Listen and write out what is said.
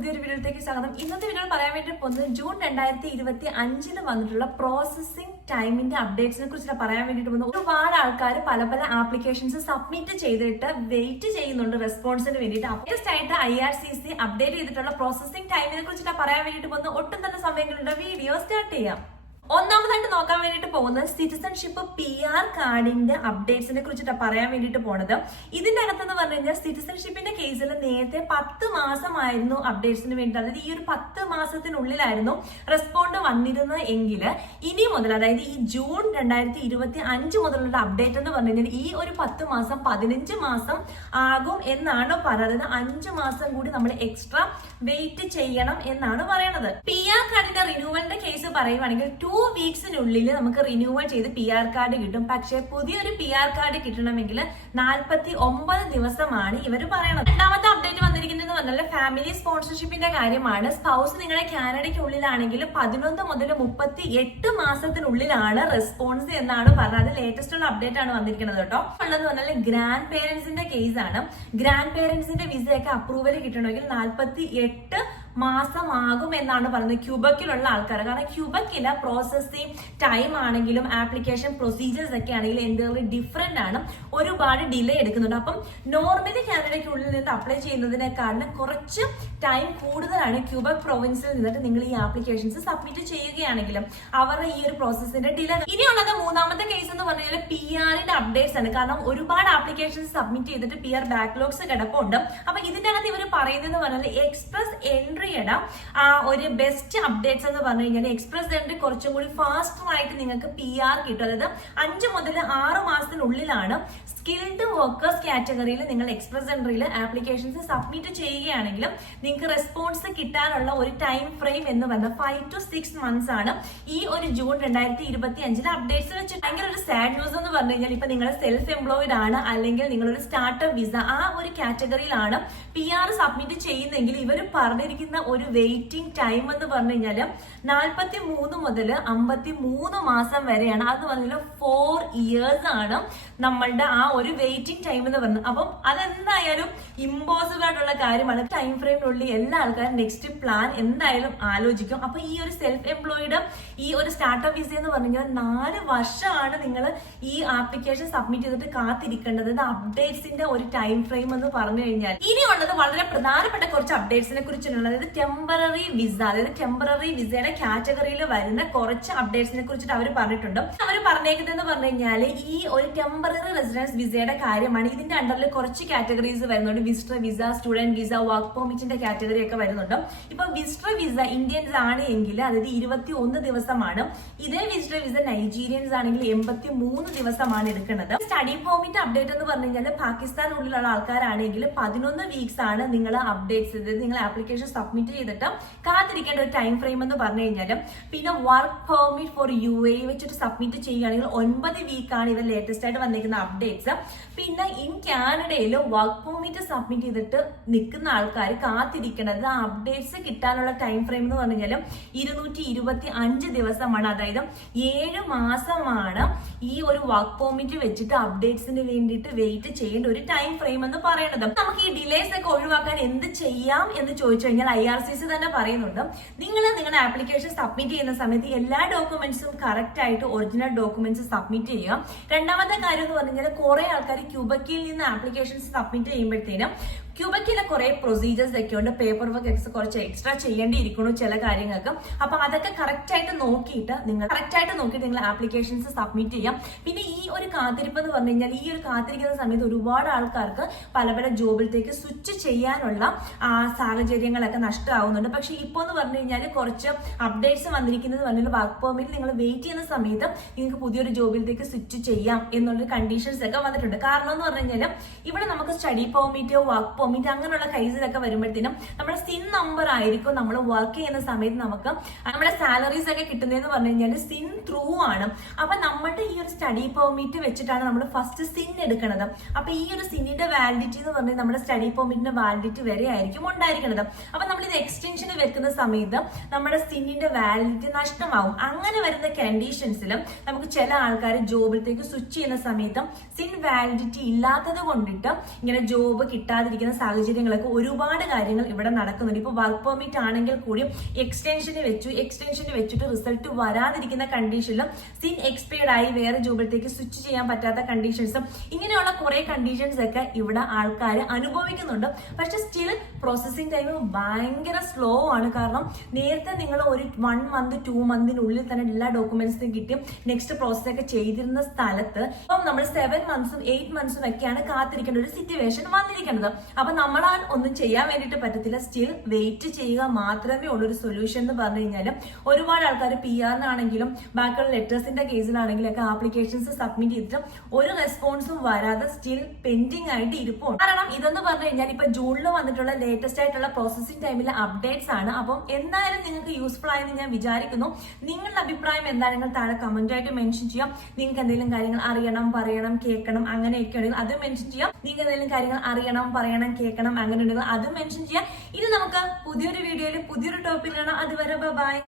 പുതിയൊരു വീഡിയോയിലേക്ക് സ്വാഗതം. ഇന്നത്തെ വീഡിയോ പറയാൻ വേണ്ടി പോകുന്നത് ജൂൺ 2025 വന്നിട്ടുള്ള പ്രോസസിംഗ് ടൈമിന്റെ അപ്ഡേറ്റ്സിനെ കുറിച്ച് പറയാൻ വേണ്ടിയിട്ട് പോകുന്നത്. ഒരുപാട് ആൾക്കാർ പല പല ആപ്ലിക്കേഷൻസ് സബ്മിറ്റ് ചെയ്തിട്ട് വെയിറ്റ് ചെയ്യുന്നുണ്ട് റെസ്പോൺസിന് വേണ്ടിയിട്ട്. ലേറ്റസ്റ്റ് ആയിട്ട് IRCC അപ്ഡേറ്റ് ചെയ്തിട്ടുള്ള പ്രോസസിംഗ് ടൈമിനെ കുറിച്ച് പറയാൻ വേണ്ടിയിട്ട് പോകുന്നത്. ഒട്ടും തന്നെ സമയങ്ങളുടെ വീഡിയോ സ്റ്റാർട്ട് ചെയ്യാം. ഒന്നാമതായിട്ട് നോക്കാൻ വേണ്ടിയിട്ട് പോകുന്നത് സിറ്റിസൺഷിപ്പ് PR കാർഡിന്റെ അപ്ഡേറ്റ്സിനെ കുറിച്ചിട്ട് പറയാൻ വേണ്ടിയിട്ട് പോണത്. ഇതിന്റെ അകത്തെന്ന് പറഞ്ഞു കഴിഞ്ഞാൽ സിറ്റിസൺഷിപ്പിന്റെ കേസിൽ നേരത്തെ 10 മാസമായിരുന്നു അപ്ഡേറ്റ്സിന് വേണ്ടി, അതായത് ഈ ഒരു 10 മാസത്തിനുള്ളിലായിരുന്നു റെസ്പോണ്ട് വന്നിരുന്നത് എങ്കിൽ ഇനി മുതൽ, അതായത് ഈ ജൂൺ 2025 മുതലുള്ള അപ്ഡേറ്റ് എന്ന് പറഞ്ഞു കഴിഞ്ഞാൽ ഈ ഒരു 10 മാസം 15 മാസം ആകും എന്നാണ് പറയുന്നത്. 5 മാസം കൂടി നമ്മൾ എക്സ്ട്രാ വെയിറ്റ് ചെയ്യണം എന്നാണ് പറയുന്നത്. PR കാർഡിന്റെ റിന്യൂവലിന്റെ കേസ് പറയുവാണെങ്കിൽ 2 വീക്സിനുള്ളിൽ നമുക്ക് റിന്യൂവൽ ചെയ്ത് PR കാർഡ് കിട്ടും. പക്ഷെ പുതിയൊരു PR കാർഡ് കിട്ടണമെങ്കിൽ 49 ദിവസമാണ് ഇവർ പറയണത്. രണ്ടാമത്തെ അപ്ഡേറ്റ് വന്നിരിക്കുന്നത് പറഞ്ഞാൽ ഫാമിലി സ്പോൺസർഷിപ്പിന്റെ കാര്യമാണ്. സ്പൗസ് നിങ്ങളുടെ കാനഡയ്ക്ക് ഉള്ളിലാണെങ്കിൽ 11 മുതൽ 38 മാസത്തിനുള്ളിലാണ് റെസ്പോൺസ് എന്നാണ് പറഞ്ഞത്. ലേറ്റസ്റ്റ് ഉള്ള അപ്ഡേറ്റ് ആണ് വന്നിരിക്കുന്നത് കേട്ടോ. ഉള്ളത് പറഞ്ഞാൽ ഗ്രാൻഡ് പേരൻസിന്റെ കേസാണ്. ഗ്രാൻഡ് പേരൻസിന്റെ വിസയൊക്കെ അപ്രൂവൽ കിട്ടണമെങ്കിൽ 48 മാസമാകും എന്നാണ് പറയുന്നത് ക്യൂബക്കിലുള്ള ആൾക്കാർ. കാരണം ക്യൂബക്കിലെ പ്രോസസ്സിംഗ് ടൈം ആണെങ്കിലും ആപ്ലിക്കേഷൻ പ്രൊസീജിയേഴ്സ് ഒക്കെ ആണെങ്കിലും എന്തെങ്കിലും ഡിഫറെന്റ് ആണ്, ഒരുപാട് ഡിലേ എടുക്കുന്നുണ്ട്. അപ്പം നോർമലി കാനഡയ്ക്കുള്ളിൽ നിന്ന് അപ്ലൈ ചെയ്യുന്നതിനേക്കാളും കുറച്ച് ടൈം കൂടുതലാണ് ക്യൂബക് പ്രൊവിൻസിൽ നിന്നിട്ട് നിങ്ങൾ ഈ ആപ്ലിക്കേഷൻസ് സബ്മിറ്റ് ചെയ്യുകയാണെങ്കിലും അവരുടെ ഈ ഒരു പ്രോസസ്സിന്റെ ഡിലേ. ഇനിയുള്ളത് മൂന്നാമത്തെ കേസ് എന്ന് പറഞ്ഞാൽ PRന്റെ അപ്ഡേറ്റ്സ് ആണ്. കാരണം ഒരുപാട് ആപ്ലിക്കേഷൻസ് സബ്മിറ്റ് ചെയ്തിട്ട് PR ബാക്ക്ലോഗ്സ് കിടപ്പുണ്ട്. അപ്പൊ ഇതിന്റെ അകത്ത് ഇവർ പറയുന്നത് പറഞ്ഞാൽ എക്സ്പ്രസ് എൻട്രിയുടെ ഒരു ബെസ്റ്റ് അപ്ഡേറ്റ്സ് എന്ന് പറഞ്ഞു കഴിഞ്ഞാൽ എക്സ്പ്രസ് എൻട്രി കുറച്ചും കൂടി ഫാസ്റ്റർ ആയിട്ട് നിങ്ങൾക്ക് PR കിട്ടും. അതായത് 5 മുതൽ 6 മാസത്തിനുള്ളിലാണ് സ്കിൽഡ് വർക്കേഴ്സ് കാറ്റഗറിയിൽ നിങ്ങൾ എക്സ്പ്രസ് എൻട്രിയിൽ ആപ്ലിക്കേഷൻസ് സബ്മിറ്റ് ചെയ്യുകയാണെങ്കിൽ നിങ്ങൾക്ക് റെസ്പോൺസ് കിട്ടാനുള്ള ഒരു ടൈം ഫ്രെയിം എന്ന് പറഞ്ഞാൽ 5 to 6 മന്ത്സ് ആണ് ഈ ഒരു ജൂൺ 2025 അപ്ഡേറ്റ്സ് വെച്ചിട്ട്. ഭയങ്കര ഒരു സാഡ് ന്യൂസ് എന്ന് പറഞ്ഞു കഴിഞ്ഞാൽ ഇപ്പൊ നിങ്ങൾ സെൽഫ് എംപ്ലോയിഡ് ആണ് അല്ലെങ്കിൽ നിങ്ങളൊരു സ്റ്റാർട്ടപ്പ് വിസ ആ ഒരു കാറ്റഗറിയിലാണ് PR സബ്മിറ്റ് ചെയ്യുന്നെങ്കിൽ ഇവർ പറഞ്ഞിരിക്കുന്ന ഒരു വെയിറ്റിംഗ് ടൈം എന്ന് പറഞ്ഞു കഴിഞ്ഞാൽ 43 മുതൽ 53 മാസം വരെയാണ്. അത് പറഞ്ഞാൽ 4 ഇയേഴ്സ് ആണ് നമ്മളുടെ ആ ഒരു വെയിറ്റിംഗ് ടൈം എന്ന് പറഞ്ഞത്. അപ്പം അതെന്തായാലും ഇമ്പോസിബിൾ ആയിട്ടുള്ള കാര്യമാണ്. ടൈം ഫ്രെയിമിനുള്ളിൽ എല്ലാ ആൾക്കാരും നെക്സ്റ്റ് പ്ലാൻ എന്തായാലും ആലോചിക്കും. അപ്പൊ ഈ ഒരു സെൽഫ് എംപ്ലോയിഡ് ഈ ഒരു സ്റ്റാർട്ടപ്പ് വിസ എന്ന് പറഞ്ഞു കഴിഞ്ഞാൽ 4 വർഷമാണ് നിങ്ങൾ ഈ ആപ്ലിക്കേഷൻ സബ്മിറ്റ് ചെയ്തിട്ട് കാത്തിരിക്കേണ്ടത്. അപ്ഡേറ്റ്സിന്റെ ഒരു ടൈം ഫ്രെയിം എന്ന് പറഞ്ഞു കഴിഞ്ഞാൽ ഇനിയുള്ളത് വളരെ പ്രധാനപ്പെട്ട കുറച്ച് അപ്ഡേറ്റ്സിനെ കുറിച്ചുള്ള, അതായത് ടെമ്പററി വിസ, അതായത് ടെമ്പററി വിസയുടെ കാറ്റഗറിയിൽ വരുന്ന കുറച്ച് അപ്ഡേറ്റ്സിനെ കുറിച്ചിട്ട് അവർ പറഞ്ഞിട്ടുണ്ട്. അവർ പറഞ്ഞേക്കുന്നതെന്ന് പറഞ്ഞു കഴിഞ്ഞാൽ ഈ ഒരു ടെമ്പററി റെസിഡൻസ് വിസയുടെ കാര്യമാണ്. ഇതിന്റെ അണ്ടറിൽ കുറച്ച് കാറ്റഗറീസ് വരുന്നുണ്ട്. Visitor visa, student visa, work പെർമിറ്റിന്റെ കാറ്റഗറി ഒക്കെ വരുന്നുണ്ട്. ഇപ്പൊ വിസിറ്റർ വിസ ഇന്ത്യൻസ് ആണ് എങ്കിൽ അതായത് 21 ദിവസമാണ്. ഇതേ വിസിറ്റർ വിസ നൈജീരിയൻസ് ആണെങ്കിൽ 83 ദിവസമാണ് എടുക്കുന്നത്. സ്റ്റഡി പെർമിറ്റ് അപ്ഡേറ്റ് എന്ന് പറഞ്ഞു കഴിഞ്ഞാൽ പാകിസ്ഥാനുള്ളിലുള്ള ആൾക്കാരാണെങ്കിൽ 11 വീക്സ് ആണ് നിങ്ങൾ അപ്ഡേറ്റ്സ് നിങ്ങൾ ആപ്ലിക്കേഷൻ സബ്മിറ്റ് ചെയ്തിട്ട് കാത്തിരിക്കേണ്ട ഒരു ടൈം ഫ്രെയിം എന്ന് പറഞ്ഞു കഴിഞ്ഞാൽ. പിന്നെ വർക്ക് പെർമിറ്റ് ഫോർ UAE വെച്ചിട്ട് സബ്മിറ്റ് ചെയ്യുകയാണെങ്കിൽ 9 വീക്കാണ് ഇവർ ലേറ്റസ്റ്റ് ആയിട്ട് വന്നിരിക്കുന്ന അപ്ഡേറ്റ്സ്. പിന്നെ ഇൻ കാനഡയിൽ വർക്ക് പെർമിറ്റ് സബ്മിറ്റ് ചെയ്തിട്ട് നിൽക്കുന്ന ആൾക്കാർ കാത്തിരിക്കേണ്ടത് അപ്ഡേറ്റ്സ് കിട്ടാനുള്ള ടൈം ഫ്രെയിം എന്ന് പറഞ്ഞു കഴിഞ്ഞാൽ 225 ദിവസമാണ്. അതായത് 7 മാസമാണ് ഈ ഒരു വർക്ക് പെർമിറ്റ് വെച്ചിട്ട് അപ്ഡേറ്റ്സിന് വേണ്ടിയിട്ട് വെയിറ്റ് ചെയ്യേണ്ട ഒരു ടൈം ഫ്രെയിം എന്ന് പറയുന്നത്. നമുക്ക് ഈ ഡിലേസ് ഒക്കെ ഒഴിവാക്കാൻ എന്ത് ചെയ്യാം എന്ന് ചോദിച്ചു കഴിഞ്ഞാൽ IRCC തന്നെ പറയുന്നുണ്ട്. നിങ്ങൾ നിങ്ങളുടെ ആപ്ലിക്കേഷൻ സബ്മിറ്റ് ചെയ്യുന്ന സമയത്ത് എല്ലാ ഡോക്യുമെന്റ്സും കറക്റ്റ് ആയിട്ട് ഒറിജിനൽ ഡോക്യുമെന്റ്സ് സബ്മിറ്റ് ചെയ്യുക. രണ്ടാമത്തെ കാര്യം എന്ന് പറഞ്ഞു കഴിഞ്ഞാൽ കുറെ ആൾക്കാർ ക്യൂബക്കിൽ നിന്ന് ആപ്ലിക്കേഷൻസ് സബ്മിറ്റ് ചെയ്യുമ്പോഴത്തേനും ക്യൂബക്കിലെ കുറെ പ്രൊസീജിയേഴ്സ് ഒക്കെ ഉണ്ട്, പേപ്പർ വർക്ക് കുറച്ച് എക്സ്ട്രാ ചെയ്യേണ്ടിയിരിക്കുന്നു ചില കാര്യങ്ങൾക്ക്. അപ്പൊ അതൊക്കെ കറക്റ്റ് ആയിട്ട് നോക്കിയിട്ട് നിങ്ങൾ ആപ്ലിക്കേഷൻസ് സബ്മിറ്റ് ചെയ്യാം. പിന്നെ ഈ ഒരു കാത്തിരിപ്പ് എന്ന് പറഞ്ഞു കഴിഞ്ഞാൽ ഈ ഒരു കാത്തിരിക്കുന്ന സമയത്ത് ഒരുപാട് ആൾക്കാർക്ക് പല പല ജോബിലത്തേക്ക് സ്വിച്ച് ചെയ്യാനുള്ള സാഹചര്യങ്ങളൊക്കെ നഷ്ടമാവുന്നുണ്ട്. പക്ഷെ ഇപ്പൊ എന്ന് പറഞ്ഞു കഴിഞ്ഞാൽ കുറച്ച് അപ്ഡേറ്റ്സ് വന്നിരിക്കുന്നത് പറഞ്ഞാൽ വർക്ക് പെർമിറ്റ് നിങ്ങൾ വെയിറ്റ് ചെയ്യുന്ന സമയത്ത് നിങ്ങൾക്ക് പുതിയൊരു ജോബിലത്തേക്ക് സ്വിച്ച് ചെയ്യാം എന്നുള്ള കണ്ടീഷൻസ് ഒക്കെ വന്നിട്ടുണ്ട്. കാരണം എന്ന് പറഞ്ഞു കഴിഞ്ഞാൽ ഇവിടെ നമുക്ക് സ്റ്റഡി പെർമിറ്റോ വർക്ക് പെർമിറ്റ് അങ്ങനെയുള്ള കേസിലൊക്കെ വരുമ്പോഴത്തേനും നമ്മുടെ സിൻ നമ്പർ ആയിരിക്കും നമ്മൾ വർക്ക് ചെയ്യുന്ന സമയത്ത് നമുക്ക് നമ്മുടെ സാലറീസ് ഒക്കെ കിട്ടുന്നതെന്ന് പറഞ്ഞു കഴിഞ്ഞാൽ സിൻ ത്രൂ ആണ്. അപ്പൊ നമ്മുടെ ഈ ഒരു സ്റ്റഡി പെർമിറ്റ് വെച്ചിട്ടാണ് നമ്മൾ ഫസ്റ്റ് സിൻ എടുക്കുന്നത്. അപ്പൊ ഈ ഒരു സിന്നിന്റെ വാലിഡിറ്റി എന്ന് പറഞ്ഞാൽ നമ്മുടെ സ്റ്റഡി പെർമിറ്റിന്റെ വാലിഡിറ്റി വരെ ആയിരിക്കും ഉണ്ടായിരിക്കുന്നത്. അപ്പൊ നമ്മൾ ഇത് എക്സ്റ്റൻഷൻ വെക്കുന്ന സമയത്ത് നമ്മുടെ സിന്നിന്റെ വാലിഡിറ്റി നഷ്ടമാവും. അങ്ങനെ വരുന്ന കണ്ടീഷൻസിലും നമുക്ക് ചില ആൾക്കാർ ജോബിലത്തേക്ക് സ്വിച്ച് ചെയ്യുന്ന സമയത്ത് സിൻ വാലിഡിറ്റി ഇല്ലാത്തത് കൊണ്ടിട്ട് ഇങ്ങനെ ജോബ് കിട്ടാതിരിക്കുന്ന സാഹചര്യങ്ങളൊക്കെ ഒരുപാട് കാര്യങ്ങൾ ഇവിടെ നടക്കുന്നുണ്ട്. ഇപ്പൊ വർക്ക് പെർമിറ്റ് ആണെങ്കിൽ കൂടിയും എക്സ്റ്റൻഷന് വെച്ചിട്ട് റിസൾട്ട് വരാതിരിക്കുന്ന കണ്ടീഷനിലും സിൻ എക്സ്പയർഡ് ആയി വേറെ ജോബിലത്തേക്ക് സ്വിച്ച് ചെയ്യാൻ പറ്റാത്ത കണ്ടീഷൻസും ഇങ്ങനെയുള്ള കുറെ കണ്ടീഷൻസ് ഒക്കെ ഇവിടെ ആൾക്കാർ അനുഭവിക്കുന്നുണ്ട്. പക്ഷെ സ്റ്റിൽ പ്രോസസ്സിംഗ് ടൈം ഭയങ്കര സ്ലോ ആണ്. കാരണം നേരത്തെ നിങ്ങൾ ഒരു 1 month 2 monthിനുള്ളിൽ തന്നെ എല്ലാ ഡോക്യുമെന്റ്സും കിട്ടി നെക്സ്റ്റ് പ്രോസസ് ഒക്കെ ചെയ്തിരുന്ന സ്ഥലത്ത് ഇപ്പം നമ്മൾ 7 months 8 months ഒക്കെയാണ് കാത്തിരിക്കേണ്ട ഒരു സിറ്റുവേഷൻ വന്നിരിക്കുന്നത്. അപ്പൊ നമ്മളാൽ ഒന്നും ചെയ്യാൻ വേണ്ടിയിട്ട് പറ്റത്തില്ല. സ്റ്റിൽ വെയിറ്റ് ചെയ്യുക മാത്രമേ ഉള്ളൂ ഒരു സൊല്യൂഷൻ എന്ന് പറഞ്ഞു കഴിഞ്ഞാൽ. ഒരുപാട് ആൾക്കാർ PR-നാണെങ്കിലും ബാക്കിയുള്ള ലെറ്റേഴ്സിന്റെ കേസിലാണെങ്കിലും ഒക്കെ ആപ്ലിക്കേഷൻസ് സബ്മിറ്റ് ചെയ്തിട്ട് ഒരു റെസ്പോൺസും വരാതെ സ്റ്റിൽ പെൻഡിങ് ആയിട്ട് ഇരിപ്പുണ്ട്. കാരണം ഇതെന്ന് പറഞ്ഞു കഴിഞ്ഞാൽ ഇപ്പൊ ജൂണിൽ വന്നിട്ടുള്ള ലേറ്റസ്റ്റ് ആയിട്ടുള്ള പ്രോസസിംഗ് ടൈമിലെ അപ്ഡേറ്റ്സ് ആണ്. അപ്പം എന്തായാലും നിങ്ങൾക്ക് യൂസ്ഫുൾ ആയെന്ന് ഞാൻ വിചാരിക്കുന്നു. നിങ്ങളുടെ അഭിപ്രായം എന്തായാലും നിങ്ങൾ താഴെ കമന്റ് ആയിട്ട് മെൻഷൻ ചെയ്യാം. നിങ്ങൾക്ക് എന്തെങ്കിലും കാര്യങ്ങൾ അറിയണം, പറയണം, കേൾക്കണം അങ്ങനെയൊക്കെ ഉണ്ടെങ്കിൽ അത് മെൻഷൻ ചെയ്യാം. നിങ്ങൾക്ക് എന്തെങ്കിലും കാര്യങ്ങൾ അറിയണം, പറയണം, കേൾക്കണം അങ്ങനെ ഉണ്ടെങ്കിൽ അത് മെൻഷൻ ചെയ്യാം. ഇനി നമുക്ക് പുതിയൊരു വീഡിയോയിൽ പുതിയൊരു ടോപ്പിക് കാണാം. അതുവരെ ബൈ.